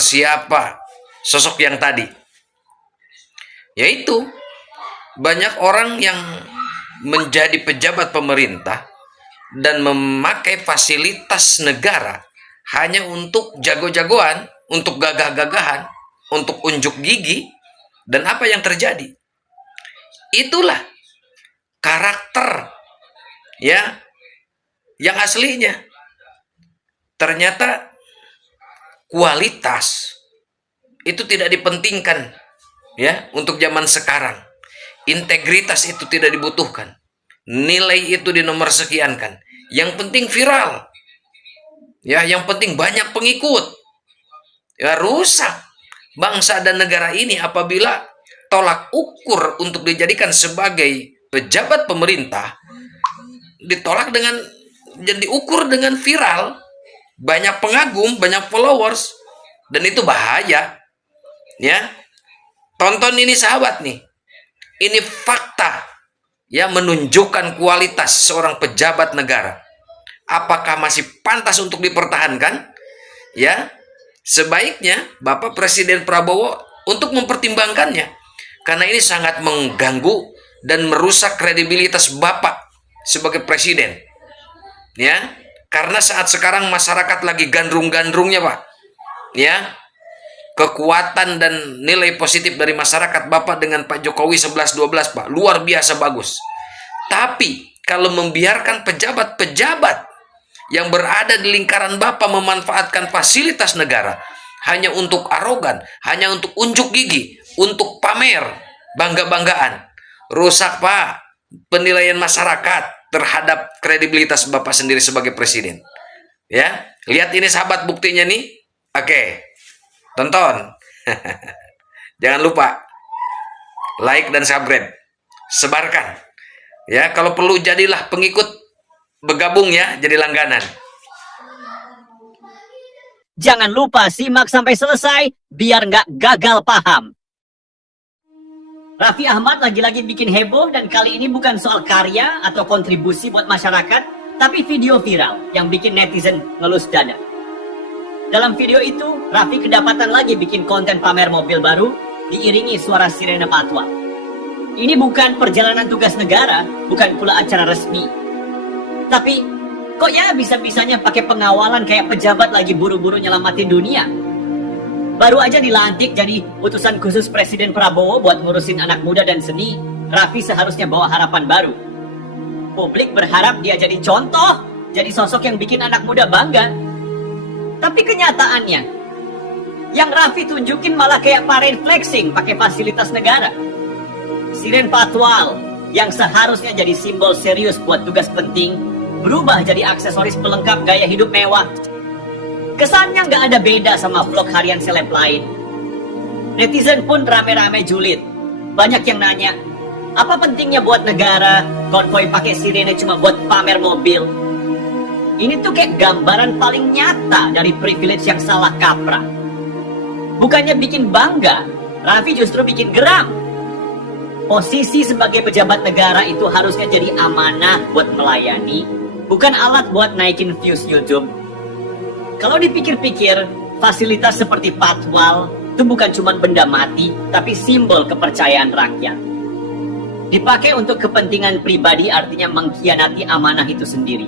siapa sosok yang tadi? Yaitu banyak orang yang menjadi pejabat pemerintah dan memakai fasilitas negara hanya untuk jago-jagoan, untuk gagah-gagahan, untuk unjuk gigi. Dan apa yang terjadi? Itulah karakter ya yang aslinya. Ternyata kualitas itu tidak dipentingkan ya untuk zaman sekarang. Integritas itu tidak dibutuhkan. Nilai itu dinomorsekiankan. Yang penting viral. Ya, yang penting banyak pengikut. Ya, rusak bangsa dan negara ini apabila tolak ukur untuk dijadikan sebagai pejabat pemerintah ditolak dengan jadi diukur dengan viral, banyak pengagum, banyak followers, dan itu bahaya. Ya, tonton ini sahabat nih. Ini fakta yang menunjukkan kualitas seorang pejabat negara. Apakah masih pantas untuk dipertahankan? Ya, sebaiknya Bapak Presiden Prabowo untuk mempertimbangkannya, karena ini sangat mengganggu dan merusak kredibilitas Bapak sebagai presiden. Ya, karena saat sekarang masyarakat lagi gandrung-gandrungnya, Pak. Ya, kekuatan dan nilai positif dari masyarakat Bapak dengan Pak Jokowi 11-12, Pak, luar biasa bagus. Tapi kalau membiarkan pejabat-pejabat yang berada di lingkaran Bapak memanfaatkan fasilitas negara hanya untuk arogan, hanya untuk unjuk gigi, untuk pamer, bangga-banggaan, rusak, Pak, penilaian masyarakat terhadap kredibilitas Bapak sendiri sebagai presiden. Ya, lihat ini sahabat buktinya nih. Oke. Tonton. Jangan lupa like dan subscribe. Sebarkan. Ya, kalau perlu jadilah pengikut, bergabung ya, jadi langganan. Jangan lupa simak sampai selesai biar nggak gagal paham. Raffi Ahmad lagi-lagi bikin heboh, dan kali ini bukan soal karya atau kontribusi buat masyarakat, tapi video viral yang bikin netizen ngelus dada. Dalam video itu, Raffi kedapatan lagi bikin konten pamer mobil baru diiringi suara sirene patwa. Ini bukan perjalanan tugas negara, bukan pula acara resmi. Tapi, kok ya bisa-bisanya pakai pengawalan kayak pejabat lagi buru-buru nyelamatin dunia? Baru aja dilantik jadi utusan khusus Presiden Prabowo buat ngurusin anak muda dan seni, Raffi seharusnya bawa harapan baru. Publik berharap dia jadi contoh, jadi sosok yang bikin anak muda bangga. Tapi kenyataannya, yang Raffi tunjukin malah kayak parade flexing pakai fasilitas negara. Siren patwal yang seharusnya jadi simbol serius buat tugas penting, berubah jadi aksesoris pelengkap gaya hidup mewah. Kesannya nggak ada beda sama vlog harian seleb lain. Netizen pun rame-rame julid. Banyak yang nanya, apa pentingnya buat negara konvoy pakai sirene cuma buat pamer mobil? Ini tuh kayak gambaran paling nyata dari privilege yang salah kaprah. Bukannya bikin bangga, Raffi justru bikin geram. Posisi sebagai pejabat negara itu harusnya jadi amanah buat melayani, bukan alat buat naikin views YouTube. Kalau dipikir-pikir, fasilitas seperti patwal itu bukan cuma benda mati, tapi simbol kepercayaan rakyat. Dipakai untuk kepentingan pribadi artinya mengkhianati amanah itu sendiri.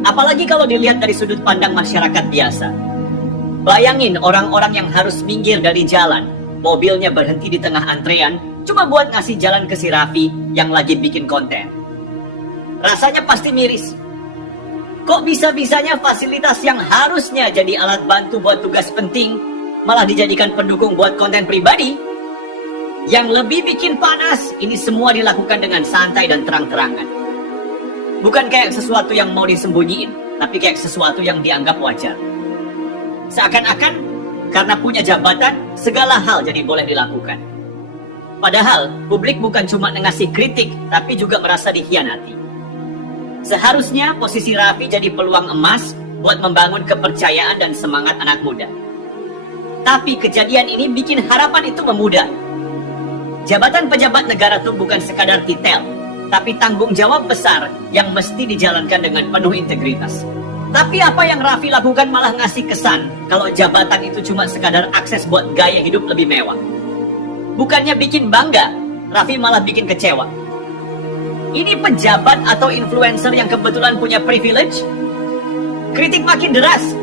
Apalagi kalau dilihat dari sudut pandang masyarakat biasa. Bayangin orang-orang yang harus minggir dari jalan, mobilnya berhenti di tengah antrean, cuma buat ngasih jalan ke si Raffi yang lagi bikin konten. Rasanya pasti miris. Kok bisa-bisanya fasilitas yang harusnya jadi alat bantu buat tugas penting, malah dijadikan pendukung buat konten pribadi? Yang lebih bikin panas, ini semua dilakukan dengan santai dan terang-terangan. Bukan kayak sesuatu yang mau disembunyiin, tapi kayak sesuatu yang dianggap wajar. Seakan-akan karena punya jabatan, segala hal jadi boleh dilakukan. Padahal publik bukan cuma ngasih kritik, tapi juga merasa dikhianati. Seharusnya posisi Raffi jadi peluang emas buat membangun kepercayaan dan semangat anak muda. Tapi kejadian ini bikin harapan itu memudar. Jabatan pejabat negara itu bukan sekadar titel, tapi tanggung jawab besar yang mesti dijalankan dengan penuh integritas. Tapi apa yang Raffi lakukan malah ngasih kesan kalau jabatan itu cuma sekadar akses buat gaya hidup lebih mewah. Bukannya bikin bangga, Raffi malah bikin kecewa. Ini pejabat atau influencer yang kebetulan punya privilege? Kritik makin deras.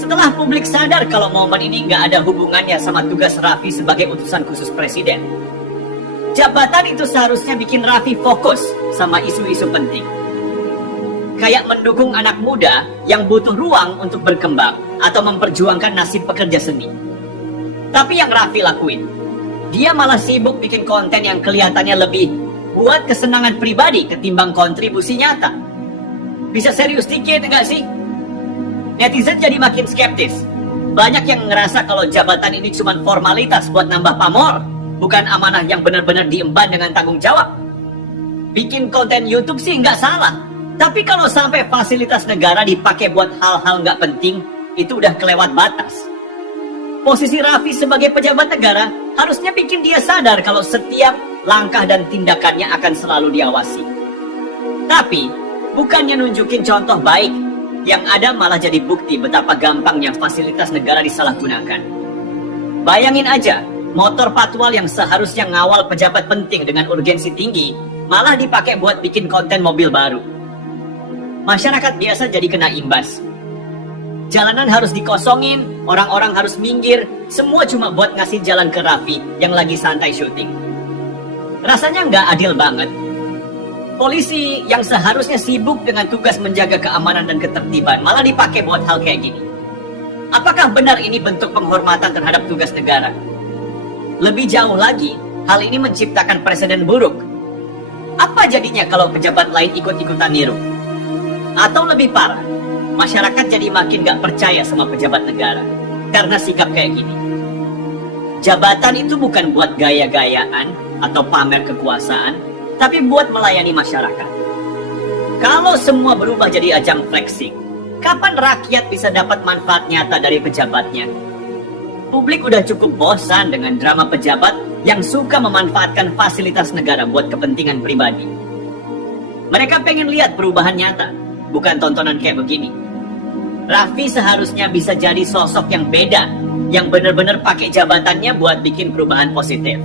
Setelah publik sadar kalau momen ini nggak ada hubungannya sama tugas Raffi sebagai utusan khusus presiden. Jabatan itu seharusnya bikin Raffi fokus sama isu-isu penting. Kayak mendukung anak muda yang butuh ruang untuk berkembang atau memperjuangkan nasib pekerja seni. Tapi yang Raffi lakuin, dia malah sibuk bikin konten yang kelihatannya lebih buat kesenangan pribadi ketimbang kontribusi nyata. Bisa serius dikit enggak sih? Netizen jadi makin skeptis. Banyak yang ngerasa kalau jabatan ini cuma formalitas buat nambah pamor, bukan amanah yang benar-benar diemban dengan tanggung jawab. Bikin konten YouTube sih nggak salah, tapi kalau sampai fasilitas negara dipakai buat hal-hal nggak penting, itu udah kelewat batas. Posisi Raffi sebagai pejabat negara harusnya bikin dia sadar kalau setiap langkah dan tindakannya akan selalu diawasi. Tapi, bukannya nunjukin contoh baik, yang ada malah jadi bukti betapa gampangnya fasilitas negara disalahgunakan. Bayangin aja, motor patwal yang seharusnya ngawal pejabat penting dengan urgensi tinggi, malah dipakai buat bikin konten mobil baru. Masyarakat biasa jadi kena imbas. Jalanan harus dikosongin, orang-orang harus minggir, semua cuma buat ngasih jalan ke Raffi yang lagi santai syuting. Rasanya nggak adil banget. Polisi yang seharusnya sibuk dengan tugas menjaga keamanan dan ketertiban malah dipakai buat hal kayak gini. Apakah benar ini bentuk penghormatan terhadap tugas negara? Lebih jauh lagi, hal ini menciptakan presiden buruk. Apa jadinya kalau pejabat lain ikut-ikutan niru? Atau lebih parah, masyarakat jadi makin gak percaya sama pejabat negara karena sikap kayak gini. Jabatan itu bukan buat gaya-gayaan atau pamer kekuasaan, tapi buat melayani masyarakat. Kalau semua berubah jadi ajang flexing, kapan rakyat bisa dapat manfaat nyata dari pejabatnya? Publik udah cukup bosan dengan drama pejabat yang suka memanfaatkan fasilitas negara buat kepentingan pribadi. Mereka pengen lihat perubahan nyata, bukan tontonan kayak begini. Raffi seharusnya bisa jadi sosok yang beda, yang benar-benar pakai jabatannya buat bikin perubahan positif.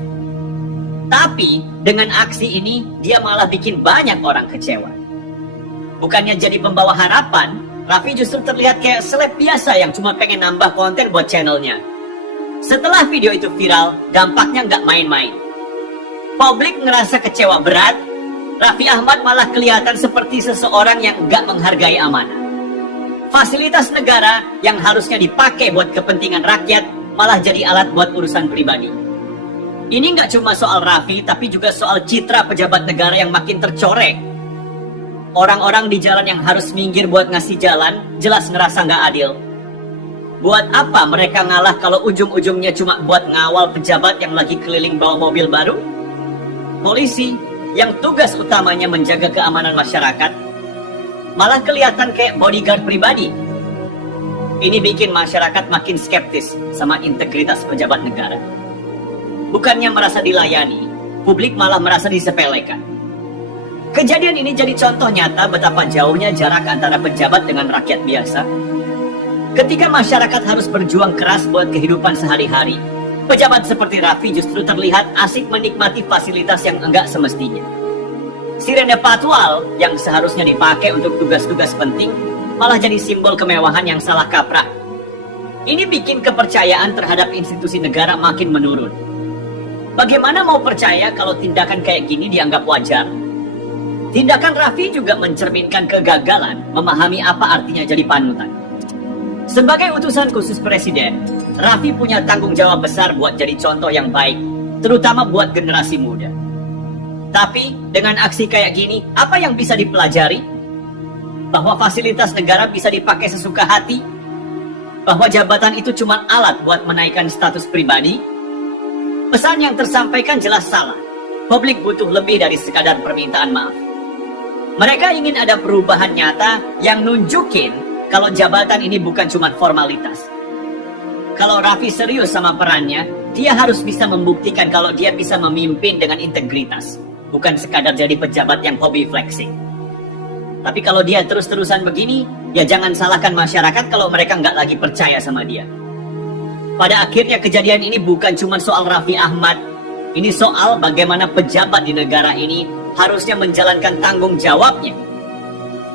Tapi, dengan aksi ini, dia malah bikin banyak orang kecewa. Bukannya jadi pembawa harapan, Raffi justru terlihat kayak seleb biasa yang cuma pengen nambah konten buat channelnya. Setelah video itu viral, dampaknya nggak main-main. Publik ngerasa kecewa berat, Raffi Ahmad malah kelihatan seperti seseorang yang nggak menghargai amanah. Fasilitas negara yang harusnya dipakai buat kepentingan rakyat, malah jadi alat buat urusan pribadi. Ini nggak cuma soal Raffi, tapi juga soal citra pejabat negara yang makin tercoreng. Orang-orang di jalan yang harus minggir buat ngasih jalan, jelas ngerasa nggak adil. Buat apa mereka ngalah kalau ujung-ujungnya cuma buat ngawal pejabat yang lagi keliling bawa mobil baru? Polisi, yang tugas utamanya menjaga keamanan masyarakat, malah kelihatan kayak bodyguard pribadi. Ini bikin masyarakat makin skeptis sama integritas pejabat negara. Bukannya merasa dilayani, publik malah merasa disepelekan. Kejadian ini jadi contoh nyata betapa jauhnya jarak antara pejabat dengan rakyat biasa. Ketika masyarakat harus berjuang keras buat kehidupan sehari-hari, pejabat seperti Raffi justru terlihat asik menikmati fasilitas yang enggak semestinya. Sirene patwal yang seharusnya dipakai untuk tugas-tugas penting, malah jadi simbol kemewahan yang salah kaprah. Ini bikin kepercayaan terhadap institusi negara makin menurun. Bagaimana mau percaya kalau tindakan kayak gini dianggap wajar? Tindakan Raffi juga mencerminkan kegagalan memahami apa artinya jadi panutan. Sebagai utusan khusus presiden, Raffi punya tanggung jawab besar buat jadi contoh yang baik, terutama buat generasi muda. Tapi dengan aksi kayak gini, apa yang bisa dipelajari? Bahwa fasilitas negara bisa dipakai sesuka hati? Bahwa jabatan itu cuma alat buat menaikkan status pribadi? Pesan yang tersampaikan jelas salah. Publik butuh lebih dari sekadar permintaan maaf. Mereka ingin ada perubahan nyata yang nunjukin kalau jabatan ini bukan cuma formalitas. Kalau Raffi serius sama perannya, dia harus bisa membuktikan kalau dia bisa memimpin dengan integritas, bukan sekadar jadi pejabat yang hobi flexing. Tapi kalau dia terus-terusan begini, ya jangan salahkan masyarakat kalau mereka nggak lagi percaya sama dia. Pada akhirnya kejadian ini bukan cuma soal Raffi Ahmad. Ini soal bagaimana pejabat di negara ini harusnya menjalankan tanggung jawabnya.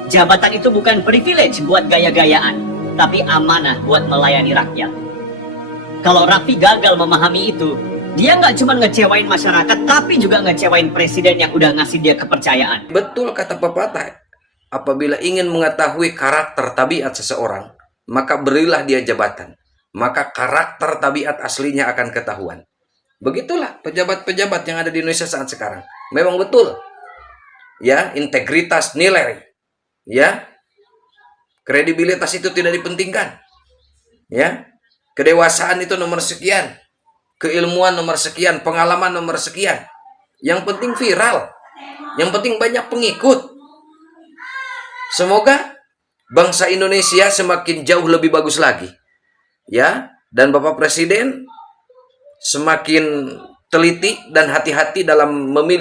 Jabatan itu bukan privilege buat gaya-gayaan, tapi amanah buat melayani rakyat. Kalau Raffi gagal memahami itu, dia nggak cuma ngecewain masyarakat, tapi juga ngecewain presiden yang udah ngasih dia kepercayaan. Betul kata pepatah, apabila ingin mengetahui karakter tabiat seseorang, maka berilah dia jabatan. Maka karakter tabiat aslinya akan ketahuan. Begitulah pejabat-pejabat yang ada di Indonesia saat sekarang. Memang betul. Ya, integritas, nilai. Ya, kredibilitas itu tidak dipentingkan. Ya, kedewasaan itu nomor sekian, keilmuan nomor sekian, pengalaman nomor sekian. Yang penting viral, yang penting banyak pengikut. Semoga bangsa Indonesia semakin jauh lebih bagus lagi. Ya, dan Bapak Presiden semakin teliti dan hati-hati dalam memilih